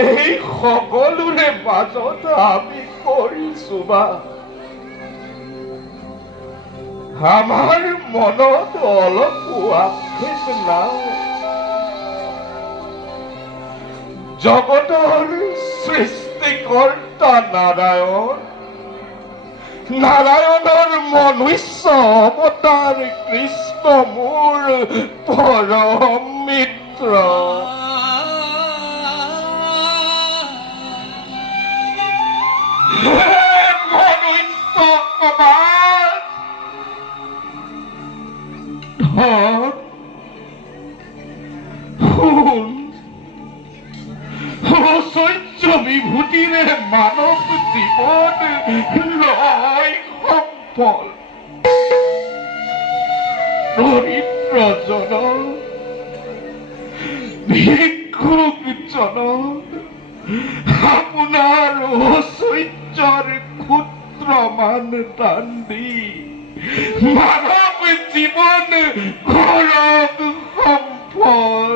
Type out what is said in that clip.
এই সকলোৰে মাজত আমি কৰিছো বা আমাৰ মনত অলপো আক্ষেপ নাই। জগতৰ সৃষ্টিকৰ্তা নাৰায়ণৰ মনুষ্য অৱতাৰ কৃষ্ণ মোৰ পৰম মিত্ৰ। মনুষ্য সমাজ শুন, ঐশ্বৰ্য বিভূতিৰে মানৱ জীৱন লয় সম্পল। দৰিদ্ৰজন ভিক্ষুকজন আপোনাৰ ঐশ্বৰ্যৰ ক্ষুদ্ৰমান দান দি মানৱ জীৱন ঘৰক সম্পল।